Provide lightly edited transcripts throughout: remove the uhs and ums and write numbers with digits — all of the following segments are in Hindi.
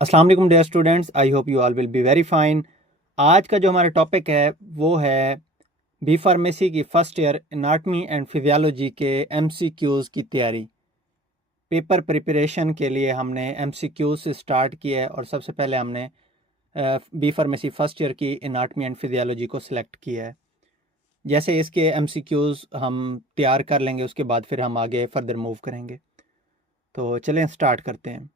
अस्सलाम वालेकुम dear students, I hope you all will be very fine. आज का जो हमारा टॉपिक है वो है बी फार्मेसी की first year anatomy and physiology के एमसीक्यूज़ की तैयारी। पेपर प्रिपरेशन के लिए हमने एमसीक्यूज़ से स्टार्ट किया है और सबसे पहले हमने बी फार्मेसी फ़र्स्ट ईयर की एनाटमी एंड फिजियोलॉजी को सिलेक्ट किया है। जैसे इसके एमसीक्यूज़ हम तैयार कर लेंगे उसके बाद फिर हम आगे फर्दर मूव करेंगे। तो चलें स्टार्ट करते हैं।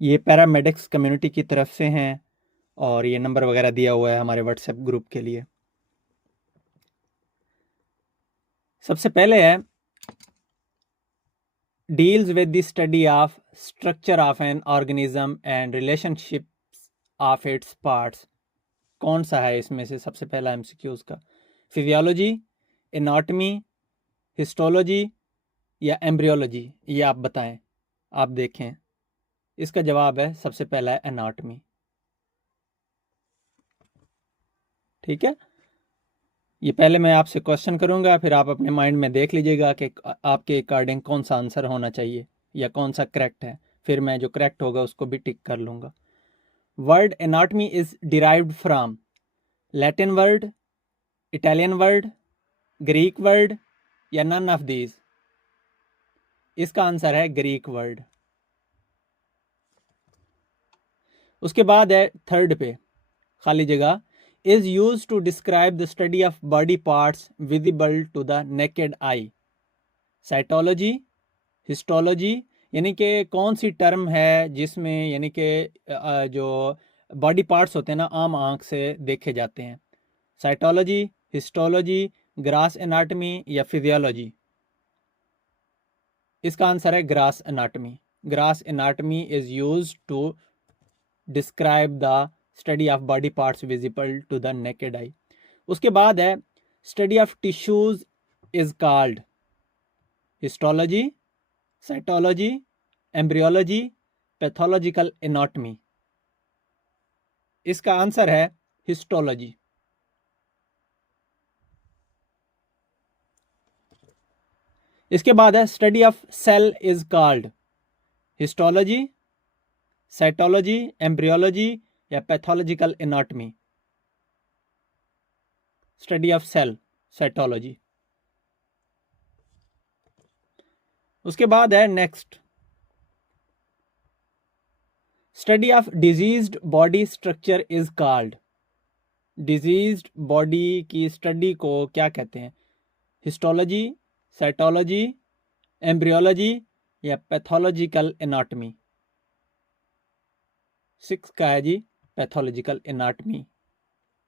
ये पैरामेडिक्स कम्युनिटी की तरफ से हैं और ये नंबर वगैरह दिया हुआ है हमारे व्हाट्सएप ग्रुप के लिए। सबसे पहले है deals with the study of structure of an organism and relationships of its parts. कौन सा है इसमें से सबसे पहला एमसीक्यूज का? फिजियोलॉजी, एनाटमी, हिस्टोलॉजी या एम्ब्रियोलॉजी? ये आप बताएं, आप देखें। इसका जवाब है सबसे पहला है एनाटमी। ठीक है, ये पहले मैं आपसे क्वेश्चन करूंगा, फिर आप अपने माइंड में देख लीजिएगा कि आपके अकॉर्डिंग कौन सा आंसर होना चाहिए या कौन सा करेक्ट है। फिर मैं जो करेक्ट होगा उसको भी टिक कर लूंगा। Word anatomy is derived from Latin word, Italian word, Greek word या नन ऑफ दीज? इसका आंसर है ग्रीक वर्ड। उसके बाद है थर्ड पे खाली जगह, is use to describe the study of body parts visible to the naked eye. Cytology, histology, यानी कि कौन सी टर्म है जिसमें यानी कि जो बॉडी पार्ट्स होते हैं ना आम आंख से देखे जाते हैं? साइटोलॉजी, हिस्टोलॉजी, ग्रास एनाटमी या फिजियोलॉजी? इसका आंसर है gross anatomy. Gross anatomy is use to describe the study of body parts visible to the naked eye. उसके बाद है study of tissues is called histology, cytology, embryology, pathological anatomy? इसका आंसर है हिस्टोलॉजी। इसके बाद है study of cell is called histology, cytology, embryology या pathological anatomy? Study of cell, cytology. उसके बाद है next study of diseased body structure is called. Diseased body की स्टडी को क्या कहते हैं? हिस्टोलॉजी, साइटोलॉजी, एम्ब्रियोलॉजी या पैथोलॉजिकल एनाटमी? 6 का है जी पैथोलॉजिकल एनाटमी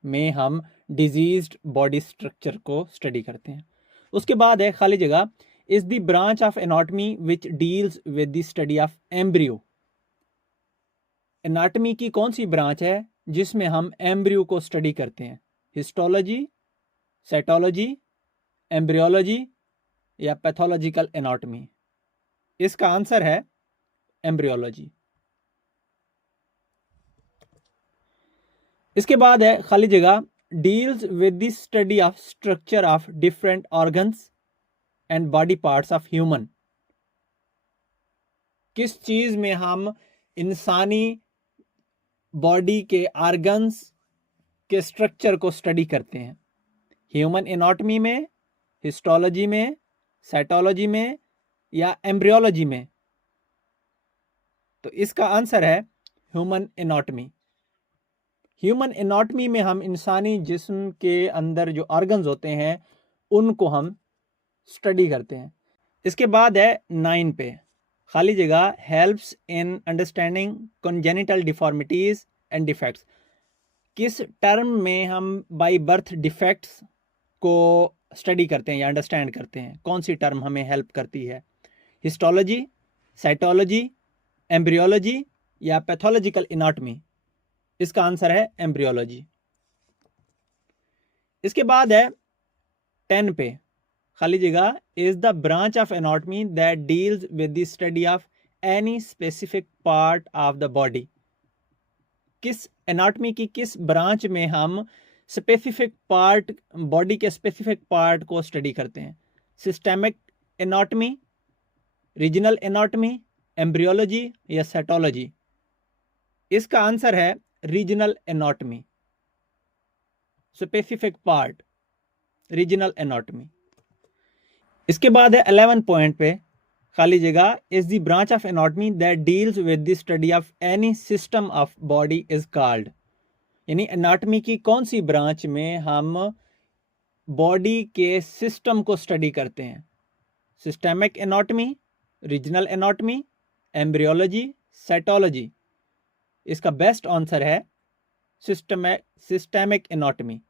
में हम डिजीज्ड बॉडी स्ट्रक्चर को स्टडी करते हैं। उसके बाद है खाली जगह, is the branch of anatomy which deals with the study of embryo. Anatomy की कौन सी ब्रांच है जिसमें हम एम्ब्रियो को स्टडी करते हैं? हिस्टोलॉजी, साइटोलॉजी, एम्ब्रियोलॉजी या पैथोलॉजिकल एनाटमी? इसका आंसर है एम्ब्रियोलॉजी। इसके बाद है खाली जगह, deals with the study of structure of different organs and body parts of human. किस चीज में हम इंसानी बॉडी के ऑर्गन्स के स्ट्रक्चर को स्टडी करते हैं? ह्यूमन एनाटमी में, हिस्टोलॉजी में, साइटोलॉजी में या एम्ब्रियोलॉजी में? तो इसका आंसर है ह्यूमन एनाटमी। ह्यूमन एनाटमी में हम इंसानी जिस्म के अंदर जो ऑर्गन्स होते हैं उनको हम स्टडी करते हैं। इसके बाद है 9 पे खाली जगह, helps in understanding congenital deformities and defects. किस टर्म में हम बाय बर्थ डिफेक्ट्स को स्टडी करते हैं या अंडरस्टैंड करते हैं? कौन सी टर्म हमें हेल्प करती है? हिस्टोलॉजी, साइटोलॉजी, एम्ब्रियोलॉजी या पैथोलॉजिकल एनाटमी? इसका आंसर है एम्ब्रियोलॉजी। इसके बाद है 10 पे खाली जगह, is the branch of anatomy that deals with the study of any specific part of the body. किस एनाटमी की किस ब्रांच में हम स्पेसिफिक पार्ट, बॉडी के स्पेसिफिक पार्ट को स्टडी करते हैं? Systemic anatomy, regional anatomy, embryology या साइटोलॉजी? इसका आंसर है regional anatomy, specific part, regional anatomy. इसके बाद है 11 पॉइंट पे खाली जगह, is the branch of anatomy that deals with the study of any system of body is called. यानी एनाटॉमी की कौन सी ब्रांच में हम बॉडी के सिस्टम को स्टडी करते हैं? Systemic anatomy, regional anatomy, embryology, cytology? इसका बेस्ट आंसर है सिस्टेमिक एनाटॉमी।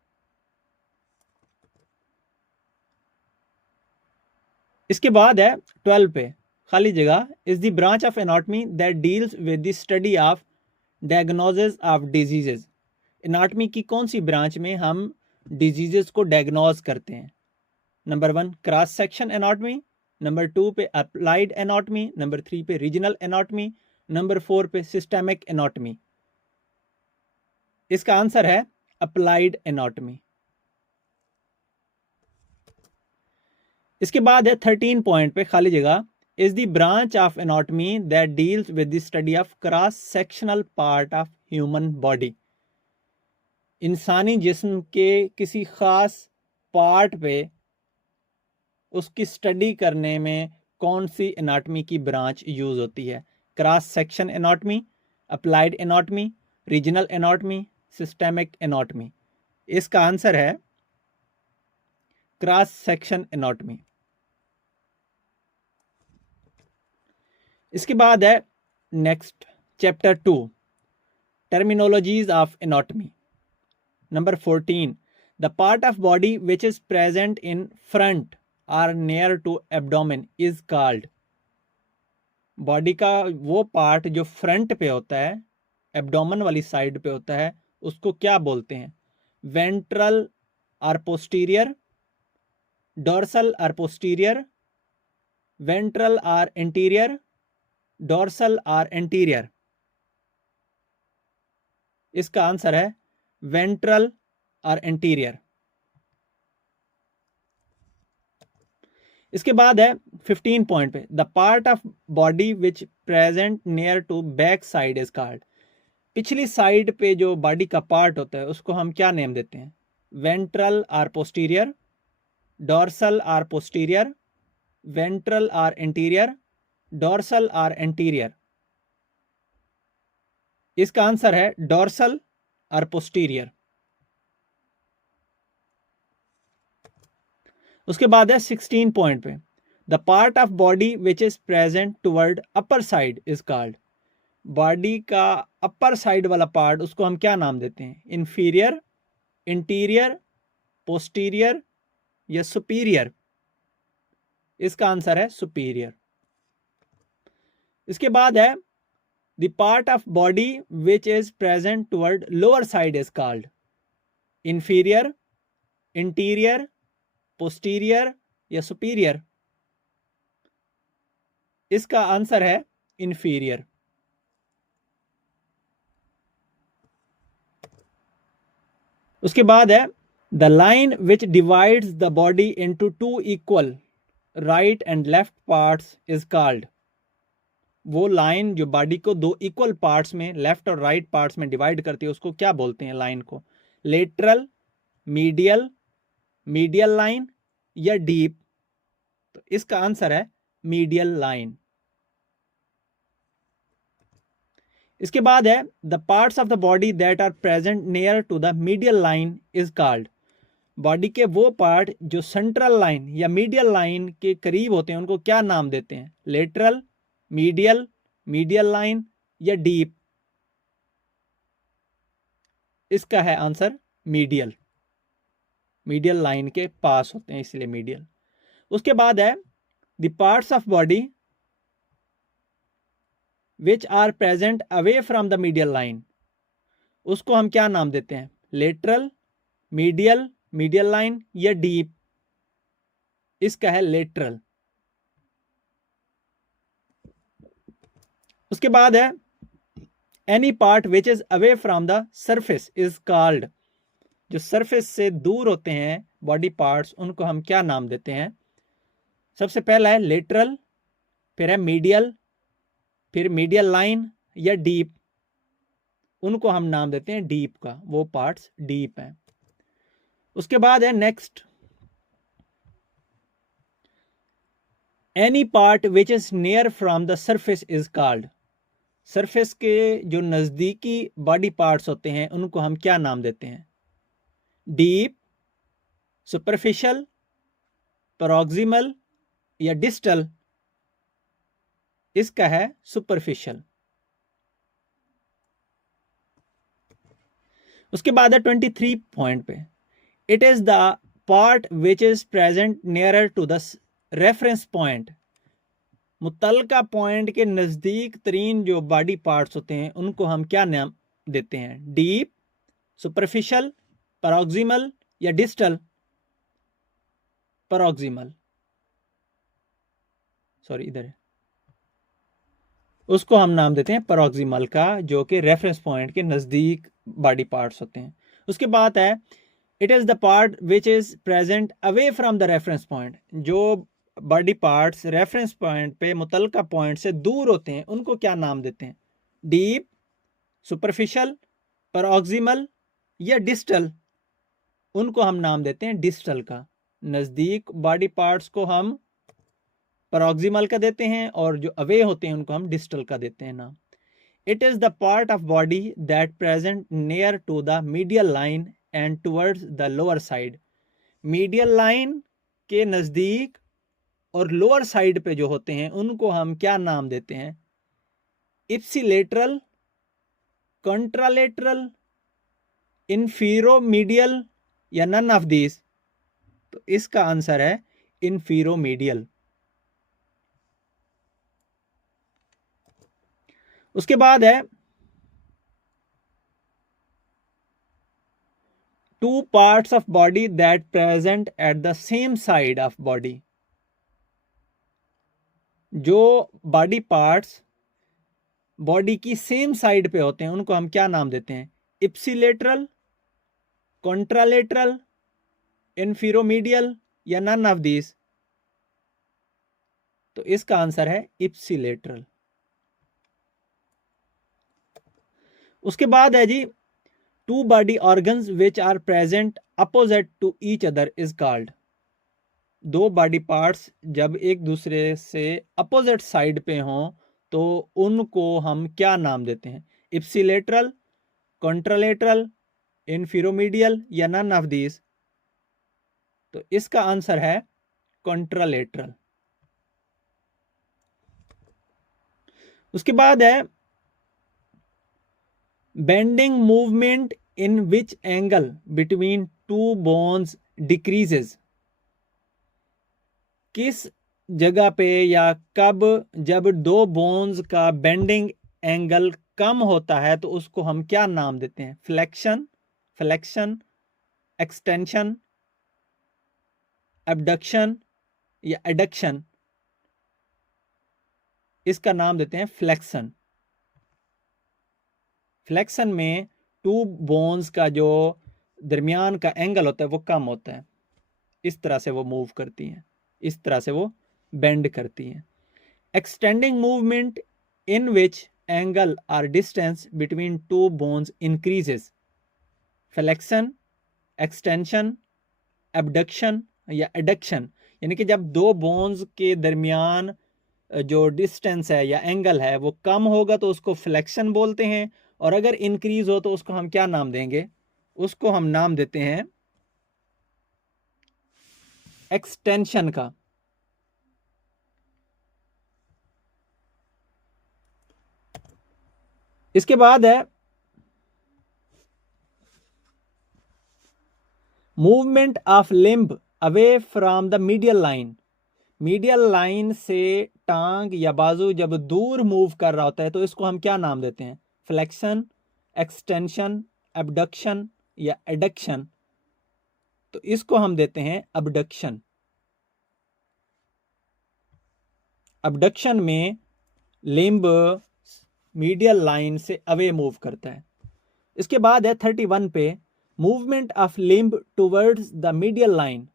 इसके बाद है 12 पे खाली जगह, is the branch of anatomy that deals with the study of diagnosis of diseases. Anatomy की कौन सी ब्रांच में हम डिजीजेस को डायग्नोज करते हैं? Number 1 cross section anatomy, number 2 पे अप्लाइड एनाटॉमी, नंबर 3 पे रीजनल एनाटॉमी, नंबर 4 पे सिस्टेमिक एनाटॉमी। इसका आंसर है अप्लाइड एनाटॉमी। इसके बाद है 13 पॉइंट पे खाली जगह, is the branch of anatomy that deals with the study of cross sectional part of human body. इंसानी जिस्म के किसी खास पार्ट पे उसकी स्टडी करने में कौन सी एनाटॉमी की ब्रांच यूज होती है? Cross section anatomy, applied anatomy, regional anatomy, systemic anatomy? इसका आंसर है क्रॉस सेक्शन एनाटॉमी। इसके बाद है next chapter 2 terminologies of anatomy. Number 14 the part of body which is present in front or near to abdomen is called. Body का वो पार्ट जो फ्रंट पे होता है, एब्डोमेन वाली साइड पे होता है, उसको क्या बोलते हैं? वेंट्रल और पोस्टीरियर, डोर्सल और पोस्टीरियर, वेंट्रल और एंटीरियर, डोर्सल और एंटीरियर? इसका आंसर है वेंट्रल और एंटीरियर। इसके बाद है 15 पॉइंट पे, the part of body which present near to back side is called. पिछली साइड पे जो बॉडी का पार्ट होता है उसको हम क्या नेम देते हैं? वेंट्रल और पोस्टीरियर, डोर्सल और पोस्टीरियर, वेंट्रल और एंटीरियर, डोर्सल और एंटीरियर? इसका आंसर है डोर्सल और पोस्टीरियर। उसके बाद है 16 पॉइंट पे, the part of body which is present toward upper side is called. Body का अपर साइड वाला पार्ट, उसको हम क्या नाम देते हैं? इंफीरियर, इंटीरियर, पोस्टीरियर या सुपीरियर? इसका आंसर है सुपीरियर। इसके बाद है the part of body which is present toward lower side is called. Inferior, interior, posterior या सुपीरियर? इसका आंसर है इंफीरियर। उसके बाद है the line which divides the body into two equal right and left parts is called. वो लाइन जो बॉडी को दो इक्वल पार्ट्स में, लेफ्ट और राइट पार्ट्स में डिवाइड करती है, उसको क्या बोलते हैं लाइन को? लेटरल, मीडियल, मीडियल लाइन या डीप? तो इसका आंसर है मीडियल लाइन। इसके बाद है the parts of the body that are present near to the medial line is called. Body के वो पार्ट जो सेंट्रल लाइन या मीडियल लाइन के करीब होते हैं उनको क्या नाम देते हैं? लेटरल, मीडियल, मीडियल लाइन या डीप? इसका है आंसर मीडियल। मीडियल लाइन के पास होते हैं इसलिए मीडियल। उसके बाद है the parts of body which are present away from the medial line, उसको हम क्या नाम देते हैं? लेटरल, मीडियल, मीडियल लाइन या डीप? इसका है लेटरल। उसके बाद है any part which is away from the surface is called. जो सरफेस से दूर होते हैं बॉडी पार्ट्स, उनको हम क्या नाम देते हैं? सबसे पहला है लेटरल, फिर है मीडियल, फिर मीडियल लाइन या डीप, उनको हम नाम देते हैं डीप का, वो पार्ट्स डीप हैं। उसके बाद है next, any part which is near from the surface is called. Surface के जो नजदीकी बॉडी पार्ट्स होते हैं उनको हम क्या नाम देते हैं? डीप, सुपरफिशियल, प्रॉक्सिमल या डिस्टल? इसका है सुपरफिशियल। उसके बाद है 23 पॉइंट पे, it is the part which is present nearer to the reference point. मुतलका पॉइंट के नजदीक तरीन जो बॉडी पार्ट्स होते हैं उनको हम क्या नाम देते हैं? डीप, सुपरफिशियल, प्रॉक्सिमल या डिस्टल? प्रॉक्सिमल, सॉरी इधर है, उसको हम नाम देते हैं प्रॉक्सिमल का, जो कि रेफरेंस पॉइंट के नजदीक बॉडी पार्ट्स होते हैं। उसके बाद है it is the part which is present away from the reference point. जो बॉडी पार्ट्स रेफरेंस पॉइंट पे मुतलका पॉइंट से दूर होते हैं उनको क्या नाम देते हैं? डीप, सुपरफिशियल, प्रॉक्सिमल या डिस्टल? उनको हम नाम देते हैं डिस्टल का। नजदीक बॉडी पार्ट्स को हम प्रॉक्सिमल का देते हैं और जो अवे होते हैं उनको हम डिस्टल का देते हैं नाम। It is the part of body that present near to the medial line and towards the lower side. Medial line के नजदीक और लोअर साइड पे जो होते हैं उनको हम क्या नाम देते हैं? इप्सिलेटरल, कंट्रालेटरल, इन्फीरोमीडियल या नन ऑफ दीज? तो इसका आंसर है इन्फीरोमीडियल। उसके बाद है two parts of body that present at the same side of body. जो बॉडी पार्ट्स बॉडी की सेम साइड पे होते हैं उनको हम क्या नाम देते हैं? इप्सिलेटरल, कॉन्ट्रालेटरल, इन्फीरोमीडियल या नन ऑफ दीज? तो इसका आंसर है इप्सिलेटरल। उसके बाद है जी two body organs which are present opposite to each other is called. दो बॉडी पार्ट्स जब एक दूसरे से अपोजिट साइड पे हों तो उनको हम क्या नाम देते हैं? इप्सिलेटरल, कॉन्ट्रालेटरल, इन्फीरोमीडियल या नन ऑफ दीज? तो इसका आंसर है कॉन्ट्रालेटरल। उसके बाद है bending movement in which angle between two bones decreases. किस जगह पे या कब जब दो बोन्स का बेंडिंग एंगल कम होता है तो उसको हम क्या नाम देते हैं? फ्लेक्शन, फ्लेक्शन, एक्सटेंशन, एबडक्शन या एडक्शन? इसका नाम देते हैं फ्लेक्शन। फ्लेक्शन में टू बोन्स का जो दरमियान का एंगल होता है वो कम होता है, इस तरह से वो मूव करती हैं, इस तरह से वो बेंड करती हैं। Extending movement in which angle और distance between two bones increases. Flexion, extension, abduction या एडक्शन? यानी कि जब दो बोन्स के दरमियान जो डिस्टेंस है या एंगल है वो कम होगा तो उसको फ्लेक्शन बोलते हैं, और अगर इंक्रीज हो तो उसको हम क्या नाम देंगे? उसको हम नाम देते हैं एक्सटेंशन का। इसके बाद है movement of limb away from the medial line. Medial line से टांग या बाजू जब दूर मूव कर रहा होता है तो इसको हम क्या नाम देते हैं? फ्लेक्शन, एक्सटेंशन, एबडक्शन या एडक्शन? तो इसको हम देते हैं अबडक्शन। अबडक्शन में लिम्ब मीडियल लाइन से अवे मूव करता है। इसके बाद है 31 पे movement of limb towards the medial line.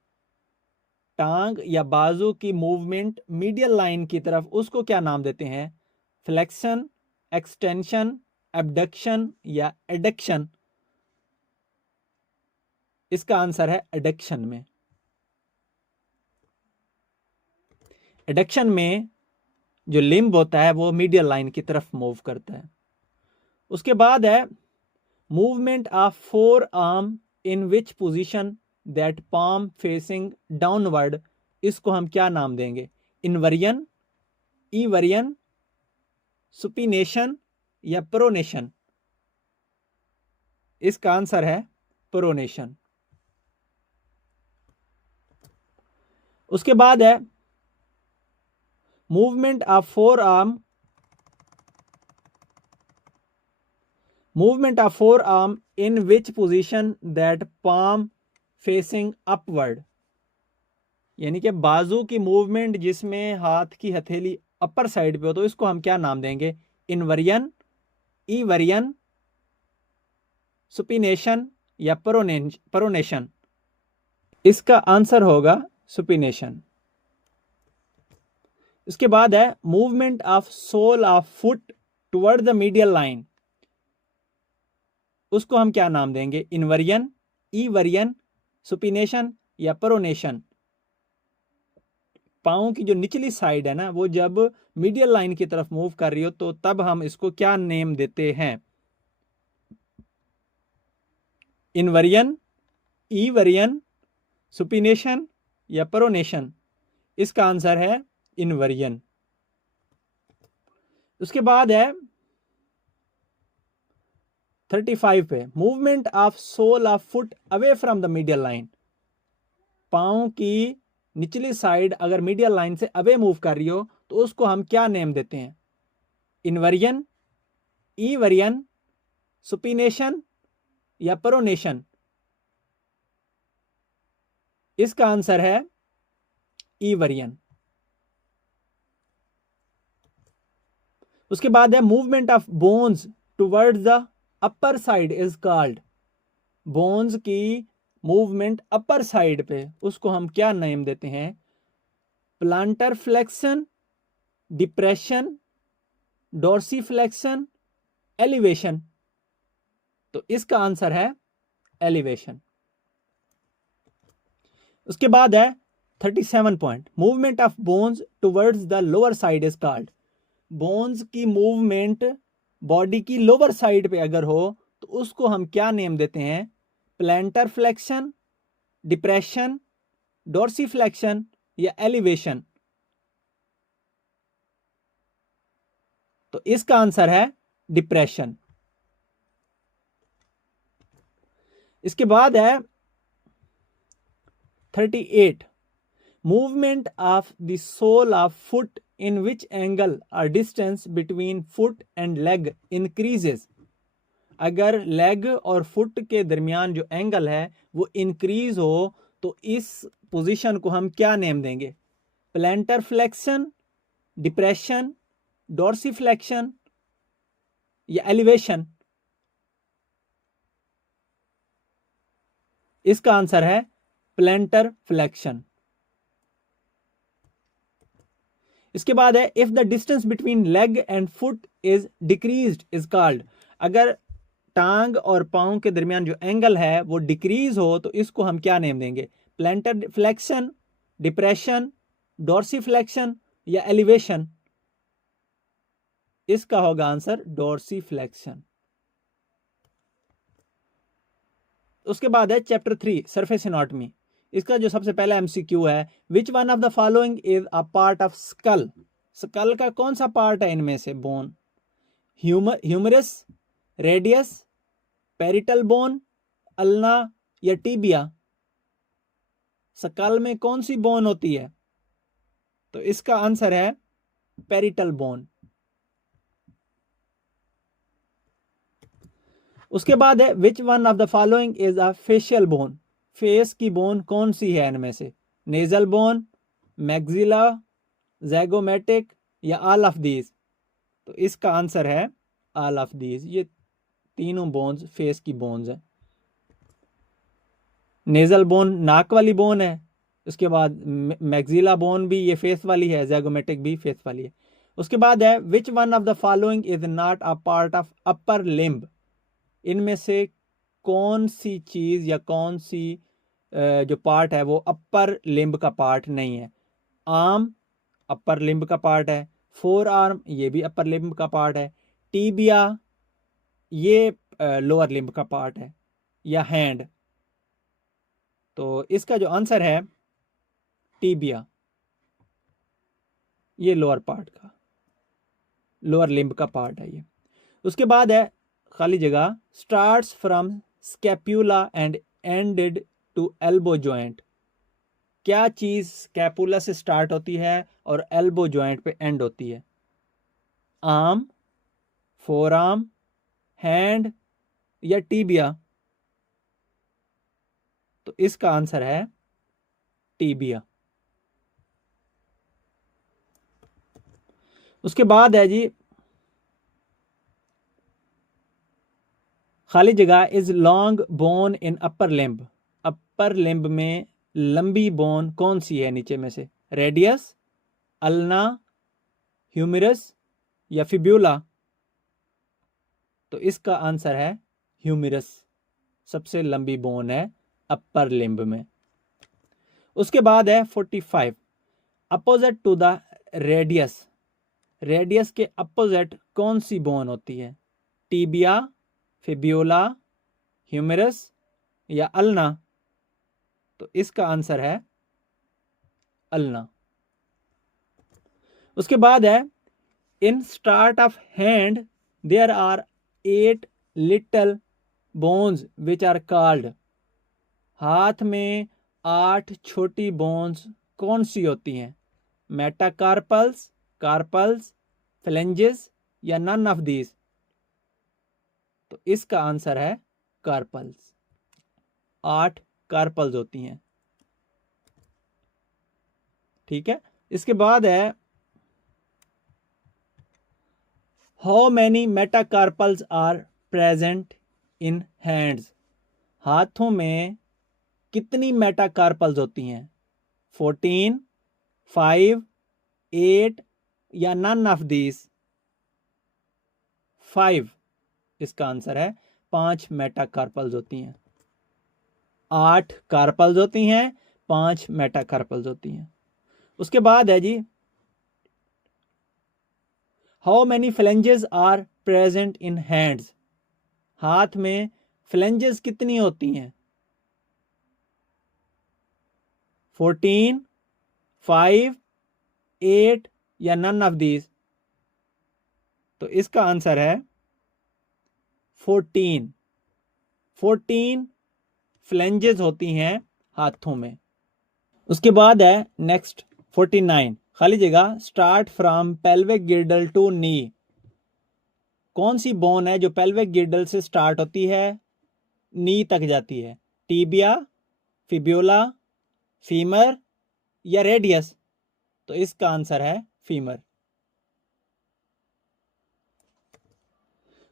टांग या बाजू की मूवमेंट मीडियल लाइन की तरफ, उसको क्या नाम देते हैं? फ्लेक्शन, एक्सटेंशन, एबडक्शन या एडक्शन? इसका आंसर है एडक्शन में। एडक्शन में जो लिम्ब होता है वो मीडियल लाइन की तरफ मूव करता है। उसके बाद है movement of four arm in which position that palm facing downward, इसको हम क्या नाम देंगे? इनवर्जन, ईवर्जन, सुपिनेशन या प्रोनेशन? इसका आंसर है प्रोनेशन। उसके बाद है movement of four arm in which position that palm facing upward, यानी कि बाजू की मूवमेंट जिसमें हाथ की हथेली अपर साइड पे हो, तो इसको हम क्या नाम देंगे? इनवर्जन, ईवर्जन, सुपिनेशन या प्रोनेशन? इसका आंसर होगा सुपिनेशन। इसके बाद है movement of sole of foot toward the medial line, उसको हम क्या नाम देंगे? इनवर्जन, ईवर्जन, सुपिनेशन या प्रोनेशन? पाँव की जो निचली साइड है ना, वो जब मीडियल लाइन की तरफ मूव कर रही हो तो तब हम इसको क्या नेम देते हैं? इनवर्जन, ईवर्जन, सुपिनेशन या प्रोनेशन? इसका आंसर है इनवर्जन। उसके बाद है 35 पे movement of sole of foot away from the medial line, पाँव की निचली साइड अगर मीडियल लाइन से अवे मूव कर रही हो तो उसको हम क्या नेम देते हैं? इनवर्जन, ईवर्जन, सुपिनेशन या प्रोनेशन? इसका आंसर है ईवर्जन। उसके बाद है movement of bones towards the upper side is called, bones की मूवमेंट अपर साइड पे, उसको हम क्या नेम देते हैं? Plantar flexion, depression, dorsiflexion, elevation? तो इसका आंसर है एलिवेशन। उसके बाद है 37 point movement of bones towards the lower side is called, bones की मूवमेंट बॉडी की लोअर साइड पे अगर हो तो उसको हम क्या नेम देते हैं? प्लांटर फ्लेक्शन, डिप्रेशन, डोर्सीफ्लेक्शन या एलिवेशन? तो इसका आंसर है डिप्रेशन। इसके बाद है 38 movement of the sole of foot in which angle और distance between foot and leg increases, अगर लेग और फुट के दरमियान जो एंगल है वो इंक्रीज हो तो इस पोजीशन को हम क्या नेम देंगे? प्लांटर फ्लेक्शन, डिप्रेशन, डोर्सीफ्लेक्शन या एलिवेशन? इसका आंसर है प्लांटर फ्लेक्शन। इसके बाद है if the distance between leg and foot is decreased is called, अगर टांग और पांव के दरमियान जो एंगल है वो डिक्रीज हो तो इसको हम क्या नेम देंगे? प्लांटर फ्लेक्शन, डिप्रेशन, डोर्सीफ्लेक्शन या एलिवेशन? इसका होगा आंसर डोर्सीफ्लेक्शन। उसके बाद है चैप्टर 3 सरफेस एनाटॉमी, इसका जो सबसे पहला एमसीक्यू है which one of the following is a part of skull, skull का कौन सा पार्ट है इनमें से? Bone, humerus, radius, parietal bone, ulna या टीबिया? स्कल में कौन सी बोन होती है? तो इसका आंसर है पेरिटल बोन। उसके बाद है which one of the following is a facial bone, face की बोन कौन सी है इनमें से? नेजल बोन, मैक्सिला, ज़ैगोमेटिक या ऑल ऑफ दीज? तो इसका आंसर है ऑल ऑफ दीज। ये तीनों बोन्स फेस की बोन्स है। नेजल बोन नाक वाली बोन है, उसके बाद मैक्सिला बोन भी ये फेस वाली है, ज़ैगोमेटिक भी फेस वाली है। उसके बाद है which one of the following is not a part of upper limb, इनमें से कौन सी चीज या कौन सी जो पार्ट है वो अपर लिम्ब का पार्ट नहीं है। आर्म अपर लिम्ब का पार्ट है, फोर आर्म ये भी अपर लिम्ब का पार्ट है, टीबिया ये लोअर लिम्ब का पार्ट है, या हैंड। तो इसका जो आंसर है टीबिया, ये लोअर पार्ट का, लोअर लिम्ब का पार्ट है ये। उसके बाद है खाली जगह, starts from scapula and ended to elbow joint, क्या चीज स्कैपुला से स्टार्ट होती है और एल्बो जॉइंट पे एंड होती है। आर्म, फोर आर्म, हैंड या टीबिया। तो इसका आंसर है टीबिया। उसके बाद है जी खाली जगह, is long bone in upper limb, upper limb में लंबी बोन कौन सी है नीचे में से, रेडियस, अल्ना, ह्यूमिरस या फिब्यूला। तो इसका आंसर है ह्यूमिरस, सबसे लंबी बोन है अपर लिम्ब में। उसके बाद है 45, opposite to the radius, radius के अपोजिट कौन सी बोन होती है, टीबिया, फिब्यूला, ह्यूमिरस या अल्ना। तो इसका आंसर है अल्ना। उसके बाद है in start of hand there are 8 little bones which are called, हाथ में 8 छोटी बोन्स कौन सी होती हैं, मेटाकार्पल्स, कार्पल्स, फ्लेंजेस या नन ऑफ दीज। तो इसका आंसर है कार्पल्स, 8 कार्पल्स होती हैं। ठीक है। इसके बाद है how many metacarpals are present in hands, हाथों में कितनी मेटाकार्पल्स होती हैं, 14, 5, 8 या नन ऑफ दीज। 5 इसका आंसर है, 5 मेटाकार्पल्स होती हैं। 8 कार्पल्स होती हैं, 5 मेटाकार्पल्स होती हैं। उसके बाद है जी how many phalanges are present in hands, हाथ में फ्लेंजेस कितनी होती हैं, 14, 5, 8 या नन ऑफ दीज। तो इसका आंसर है 14, 14 फ्लेंजेस होती हैं हाथों में। उसके बाद है नेक्स्ट 49, खाली जगह, start from pelvic girdle to knee, कौन सी बोन है जो पेल्विक गिर्डल से स्टार्ट होती है नी तक जाती है, टीबिया, फिब्यूला, फीमर या रेडियस। तो इसका आंसर है फीमर।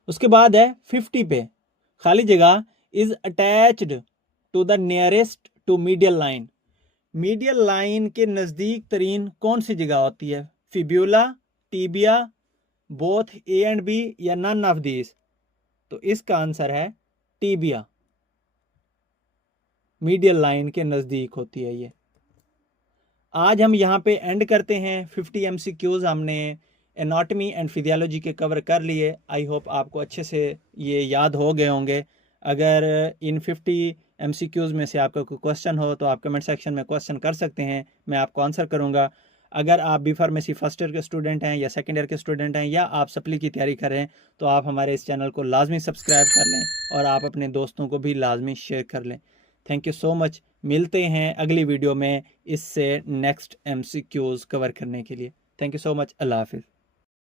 उसके बाद है 50 पे, खाली जगह, is attached to the nearest to medial line, medial line के नजदीक तरीन कौन सी जगह होती है, fibula, tibia, both A and B या नन ऑफ दीज। तो इसका आंसर है टीबिया, मीडियल लाइन के नजदीक होती है ये। आज हम यहाँ पे एंड करते हैं। 50 MCQs हमने एनाटॉमी एंड फिजियोलॉजी के कवर कर लिए। आई होप आपको अच्छे से ये याद हो गए होंगे। अगर इन 50 MCQs में से आपका कोई क्वेश्चन हो तो आप कमेंट सेक्शन में क्वेश्चन कर सकते हैं, मैं आपको आंसर करूँगा। अगर आप बी फार्मेसी फर्स्ट ईयर के स्टूडेंट हैं या सेकेंड ईयर के स्टूडेंट हैं या आप सप्ली की तैयारी कर रहे हैं तो आप हमारे इस चैनल को लाजमी सब्सक्राइब कर लें और आप अपने दोस्तों को भी लाजमी शेयर कर लें। Thank you so much. मिलते हैं अगली वीडियो में इससे नेक्स्ट MCQs कवर करने के लिए। Thank you so much. अल्लाह हाफिज़।